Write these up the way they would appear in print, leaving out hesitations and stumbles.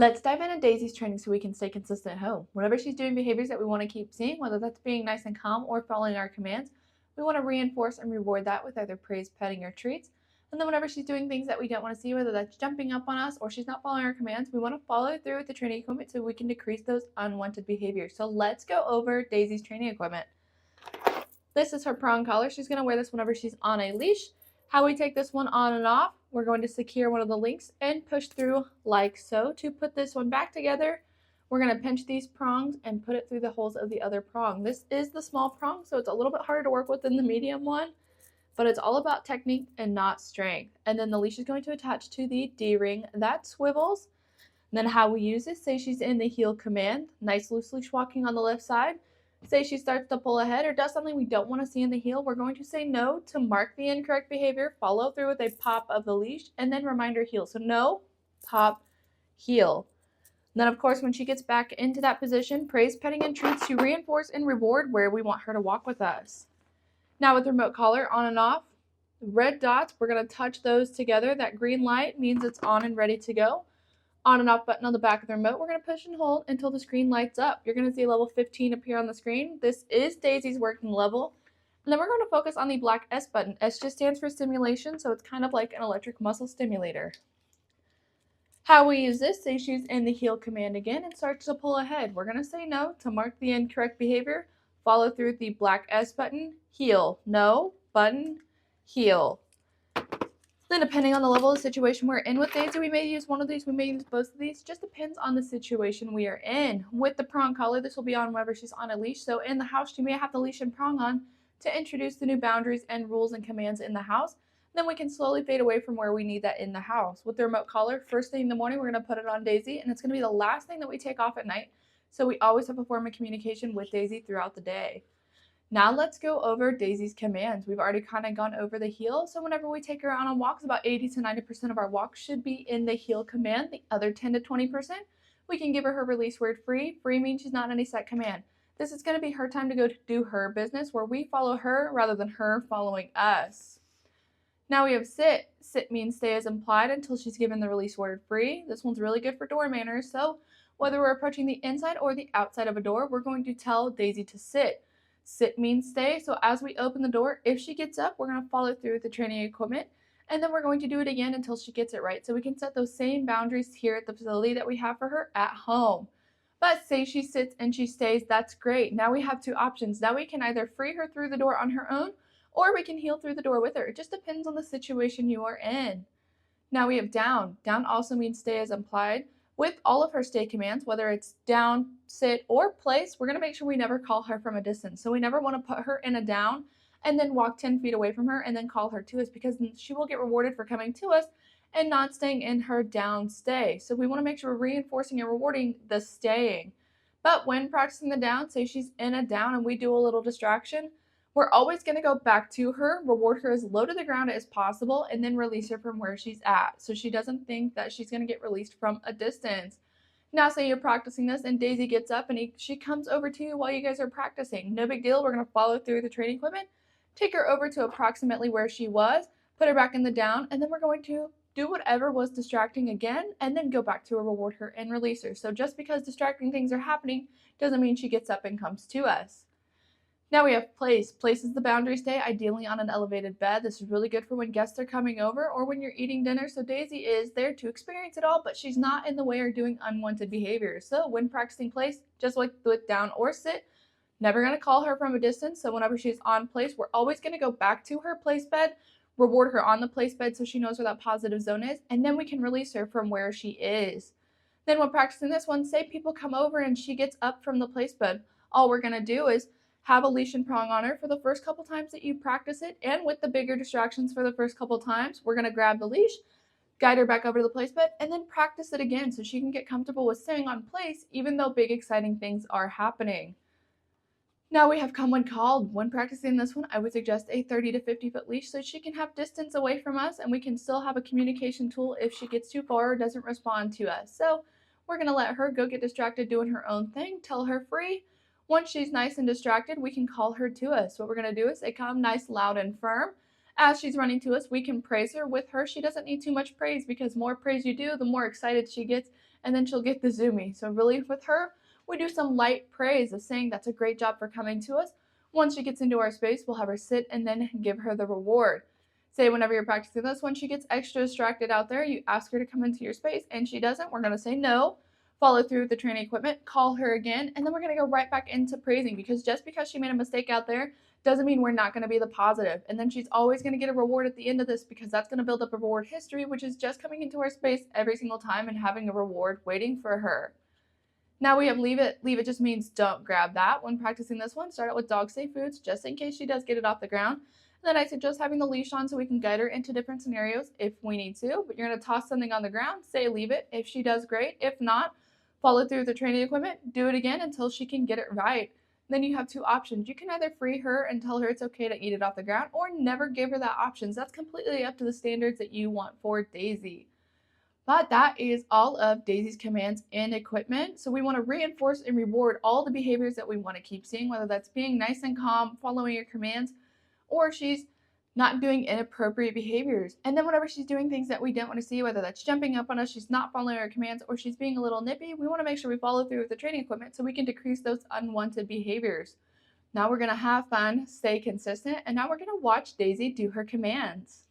Let's dive into Daisy's training so we can stay consistent at home. Whenever she's doing behaviors that we want to keep seeing, whether that's being nice and calm or following our commands, we want to reinforce and reward that with either praise, petting, or treats. And then whenever she's doing things that we don't want to see, whether that's jumping up on us or she's not following our commands, we want to follow through with the training equipment so we can decrease those unwanted behaviors. So let's go over Daisy's training equipment. This is her prong collar. She's going to wear this whenever she's on a leash. How we take this one on and off, we're going to secure one of the links and push through like so. To put this one back together, we're going to pinch these prongs and put it through the holes of the other prong. This is the small prong, so it's a little bit harder to work with than the medium one, but it's all about technique and not strength. And then the leash is going to attach to the D-ring that swivels. And then how we use this, say she's in the heel command, nice loose leash walking on the left side. Say she starts to pull ahead or does something we don't want to see in the heel, we're going to say no to mark the incorrect behavior, follow through with a pop of the leash, and then remind her heel. So no, pop, heel. And then, of course, when she gets back into that position, praise, petting, and treats to reinforce and reward where we want her to walk with us. Now with remote collar on and off, red dots, we're going to touch those together. That green light means it's on and ready to go. On and off button on the back of the remote, we're going to push and hold until the screen lights up. You're going to see level 15 appear on the screen. This is Daisy's working level. And then we're going to focus on the black S button. S just stands for stimulation, so it's kind of like an electric muscle stimulator. How we use this, say she's in the heel command again and starts to pull ahead. We're going to say no to mark the incorrect behavior. Follow through with the black S button, heel, no, button, heel. Then depending on the level of situation we're in with Daisy, we may use one of these, we may use both of these. Just depends on the situation we are in. With the prong collar, this will be on whenever she's on a leash. So in the house, she may have the leash and prong on to introduce the new boundaries and rules and commands in the house. Then we can slowly fade away from where we need that in the house. With the remote collar, first thing in the morning, we're going to put it on Daisy, and it's going to be the last thing that we take off at night. So we always have a form of communication with Daisy throughout the day. Now let's go over Daisy's commands. We've already kind of gone over the heel, so whenever we take her out on walks, about 80 to 90% of our walks should be in the heel command. The other 10 to 20%, we can give her release word free. Free means she's not in any set command. This is going to be her time to go to do her business, where we follow her rather than her following us. Now we have sit. Sit means stay as implied until she's given the release word free. This one's really good for door manners, so whether we're approaching the inside or the outside of a door, we're going to tell Daisy to sit. Sit means stay, so as we open the door, if she gets up, we're going to follow through with the training equipment, and then we're going to do it again until she gets it right. So we can set those same boundaries here at the facility that we have for her at home. But say she sits and she stays, that's great. Now we have two options. Now we can either free her through the door on her own, or we can heel through the door with her. It just depends on the situation you are in. Now we have down. Down also means stay as implied. With all of her stay commands, whether it's down, sit, or place, we're going to make sure we never call her from a distance. So we never want to put her in a down and then walk 10 feet away from her and then call her to us, because she will get rewarded for coming to us and not staying in her down stay. So we want to make sure we're reinforcing and rewarding the staying. But when practicing the down, say she's in a down and we do a little distraction, we're always going to go back to her, reward her as low to the ground as possible, and then release her from where she's at, so she doesn't think that she's going to get released from a distance. Now say you're practicing this and Daisy gets up and she comes over to you while you guys are practicing. No big deal. We're going to follow through the training equipment, take her over to approximately where she was, put her back in the down, and then we're going to do whatever was distracting again, and then go back to her, reward her, and release her. So just because distracting things are happening doesn't mean she gets up and comes to us. Now we have place. Place is the boundary stay, ideally on an elevated bed. This is really good for when guests are coming over or when you're eating dinner. So Daisy is there to experience it all, but she's not in the way or doing unwanted behaviors. So when practicing place, just like with down or sit, never going to call her from a distance. So whenever she's on place, we're always going to go back to her place bed, reward her on the place bed so she knows where that positive zone is, and then we can release her from where she is. Then when practicing this one, say people come over and she gets up from the place bed, all we're going to do is have a leash and prong on her for the first couple times that you practice it, and with the bigger distractions for the first couple times, we're going to grab the leash, guide her back over to the place bed, and then practice it again so she can get comfortable with staying on place even though big exciting things are happening. Now we have come when called. When practicing this one, I would suggest a 30 to 50 foot leash so she can have distance away from us and we can still have a communication tool if she gets too far or doesn't respond to us. So we're going to let her go get distracted doing her own thing, tell her free. Once she's nice and distracted, we can call her to us. What we're going to do is say, come nice, loud, and firm. As she's running to us, we can praise her with her. She doesn't need too much praise because more praise you do, the more excited she gets, and then she'll get the zoomy. So really with her, we do some light praise of saying that's a great job for coming to us. Once she gets into our space, we'll have her sit and then give her the reward. Say whenever you're practicing this, when she gets extra distracted out there, you ask her to come into your space and she doesn't, we're going to say no. Follow through with the training equipment, call her again, and then we're going to go right back into praising because just because she made a mistake out there doesn't mean we're not going to be the positive. And then she's always going to get a reward at the end of this because that's going to build up a reward history, which is just coming into our space every single time and having a reward waiting for her. Now we have leave it. Leave it just means don't grab that. When practicing this one, start out with dog safe foods just in case she does get it off the ground. Then I suggest having the leash on so we can guide her into different scenarios if we need to. But you're going to toss something on the ground, say leave it. If she does, great. If not, follow through with the training equipment, do it again until she can get it right. Then you have two options. You can either free her and tell her it's okay to eat it off the ground or never give her that option. That's completely up to the standards that you want for Daisy. But that is all of Daisy's commands and equipment. So we want to reinforce and reward all the behaviors that we want to keep seeing, whether that's being nice and calm, following your commands, or she's not doing inappropriate behaviors. And then whenever she's doing things that we don't want to see, whether that's jumping up on us, she's not following our commands, or she's being a little nippy, we want to make sure we follow through with the training equipment so we can decrease those unwanted behaviors. Now we're going to have fun, stay consistent, and now we're going to watch Daisy do her commands.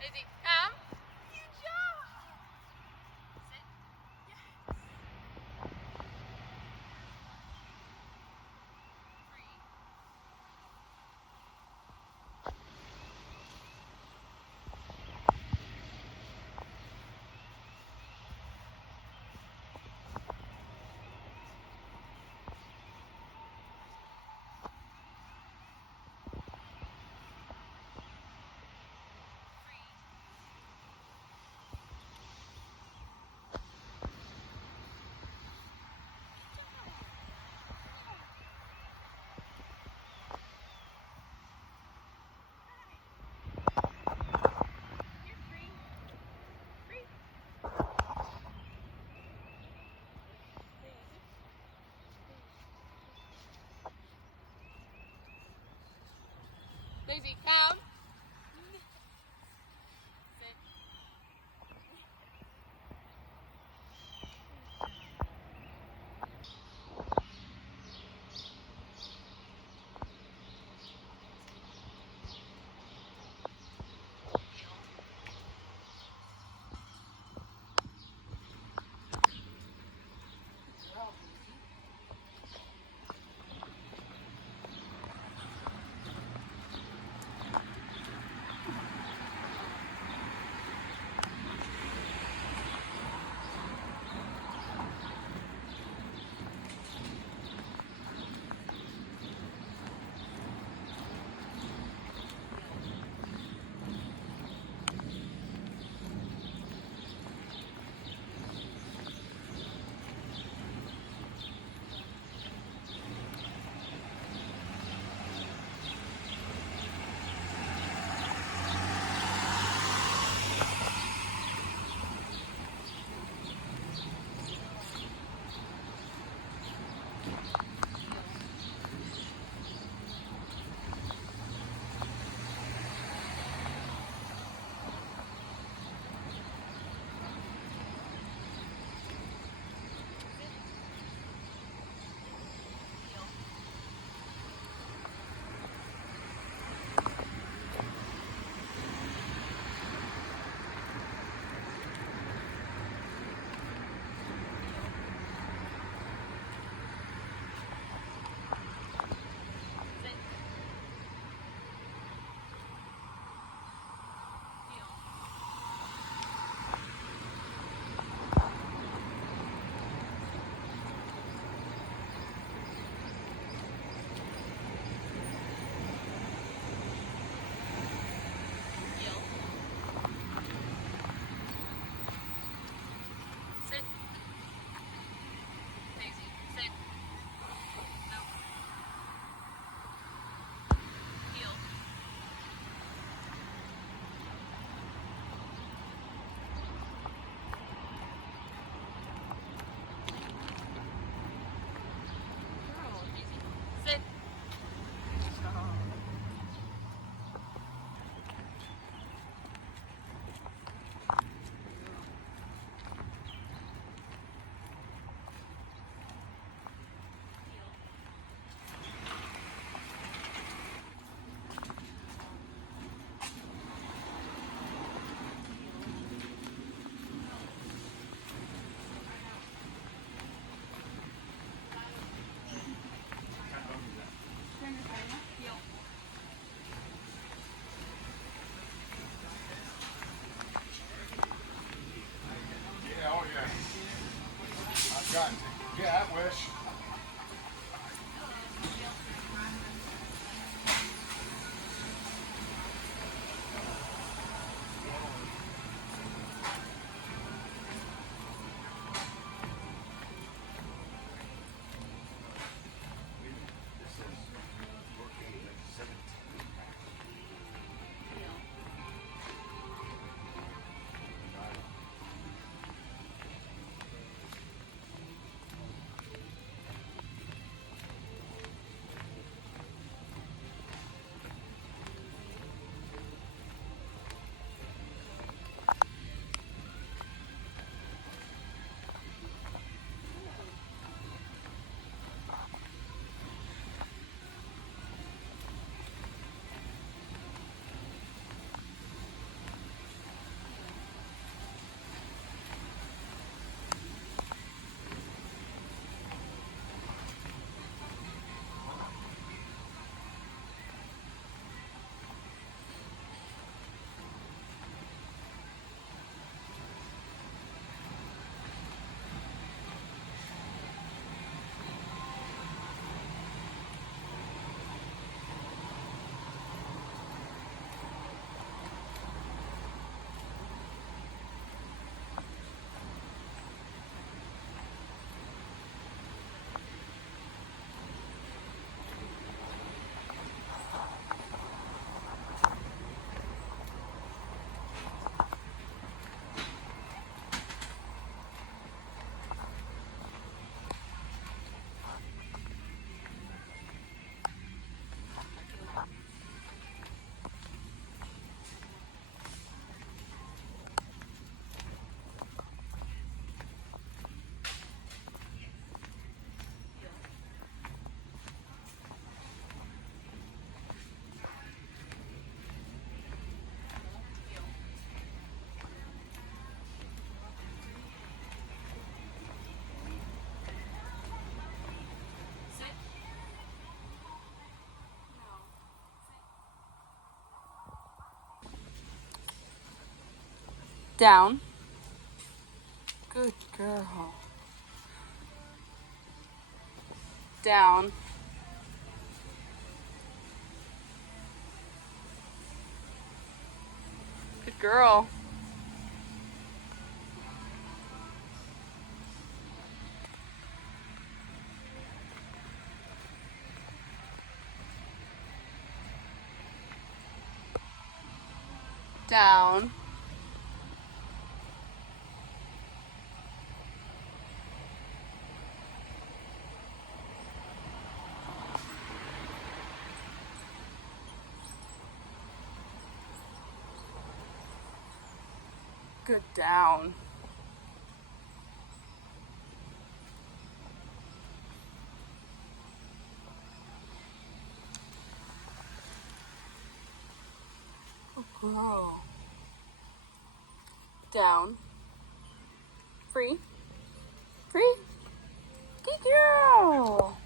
Daisy, come. Good job. Sit. Daisy, come. Sit. Yeah, I wish. Down. Good girl. Down. Good girl. Down. Good. Down. Good girl. Down. Free. Free. Good girl.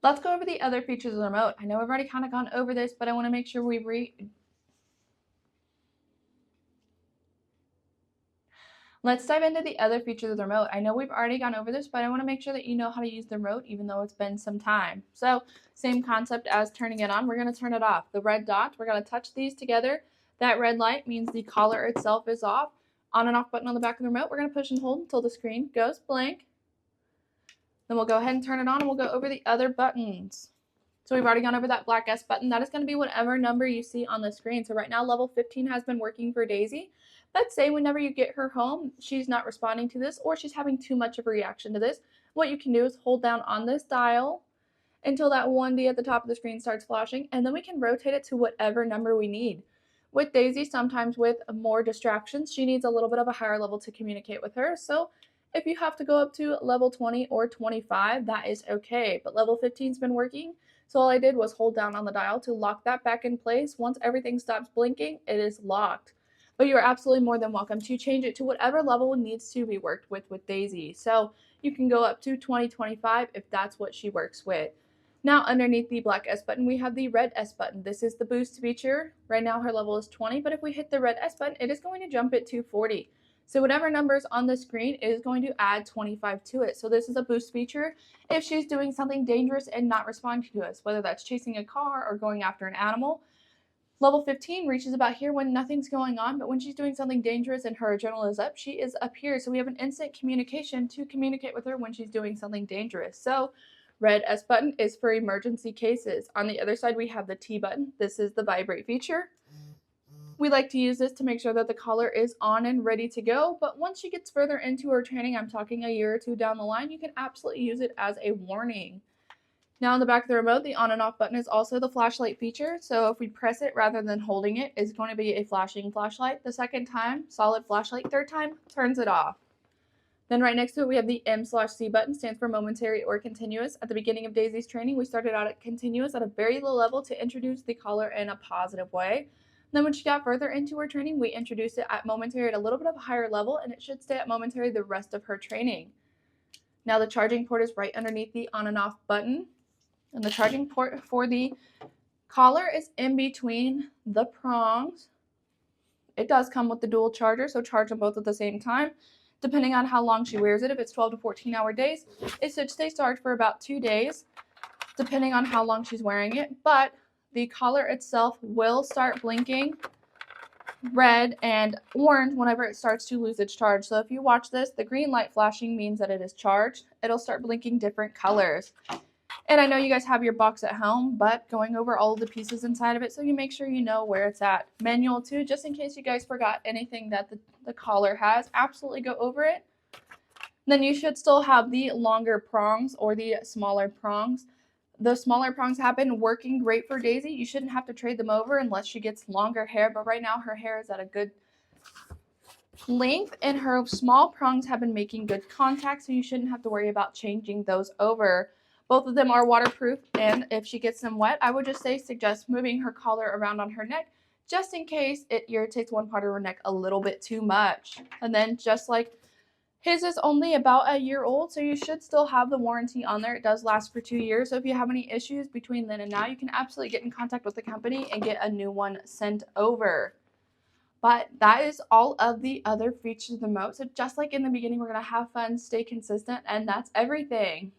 Let's go over the other features of the remote. I know we've already kind of gone over this, but I want to make sure Let's dive into the other features of the remote. I know we've already gone over this, but I want to make sure that you know how to use the remote even though it's been some time. So same concept as turning it on. We're going to turn it off. The red dot, we're going to touch these together. That red light means the collar itself is off. On and off button on the back of the remote, we're going to push and hold until the screen goes blank. Then we'll go ahead and turn it on and we'll go over the other buttons. So we've already gone over that black S button. That is going to be whatever number you see on the screen. So right now level 15 has been working for Daisy, Let's say whenever you get her home, she's not responding to this or she's having too much of a reaction to this. What you can do is hold down on this dial until that 1D at the top of the screen starts flashing, and then we can rotate it to whatever number we need. With Daisy, sometimes with more distractions, she needs a little bit of a higher level to communicate with her. So if you have to go up to level 20 or 25, that is okay. But level 15's been working, so all I did was hold down on the dial to lock that back in place. Once everything stops blinking, it is locked. But you are absolutely more than welcome to change it to whatever level needs to be worked with Daisy. So you can go up to 2025 if that's what she works with. Now underneath the black S button, we have the red S button. This is the boost feature. Right now her level is 20, but if we hit the red S button, it is going to jump it to 40. So whatever number is on the screen is going to add 25 to it. So this is a boost feature if she's doing something dangerous and not responding to us, whether that's chasing a car or going after an animal. Level 15 reaches about here when nothing's going on, but when she's doing something dangerous and her adrenaline is up, she is up here. So we have an instant communication to communicate with her when she's doing something dangerous. So red S button is for emergency cases. On the other side, we have the T button. This is the vibrate feature. We like to use this to make sure that the collar is on and ready to go, but once she gets further into her training, I'm talking a year or two down the line, you can absolutely use it as a warning. Now on the back of the remote, the on and off button is also the flashlight feature. So if we press it rather than holding it, it's going to be a flashing flashlight. The second time, solid flashlight. Third time, turns it off. Then right next to it, we have the M/C button, stands for momentary or continuous. At the beginning of Daisy's training, we started out at continuous at a very low level to introduce the collar in a positive way. Then when she got further into her training, we introduced it at momentary at a little bit of a higher level, and it should stay at momentary the rest of her training. Now the charging port is right underneath the on and off button. And the charging port for the collar is in between the prongs. It does come with the dual charger, so charge them both at the same time. Depending on how long she wears it, if it's 12 to 14 hour days, it should stay charged for about 2 days, depending on how long she's wearing it. But the collar itself will start blinking red and orange whenever it starts to lose its charge. So if you watch this, the green light flashing means that it is charged. It'll start blinking different colors. And I know you guys have your box at home, but going over all of the pieces inside of it so you make sure you know where it's at. Manual too, just in case you guys forgot anything that the collar has, absolutely go over it. Then you should still have the longer prongs or the smaller prongs. The smaller prongs have been working great for Daisy. You shouldn't have to trade them over unless she gets longer hair, but right now her hair is at a good length and her small prongs have been making good contact, so you shouldn't have to worry about changing those over. Both of them are waterproof, and if she gets them wet, I would just suggest moving her collar around on her neck just in case it irritates one part of her neck a little bit too much. And then just like his is only about a year old, so you should still have the warranty on there. It does last for 2 years, so if you have any issues between then and now, you can absolutely get in contact with the company and get a new one sent over. But that is all of the other features of the remote. So just like in the beginning, we're going to have fun, stay consistent, and that's everything.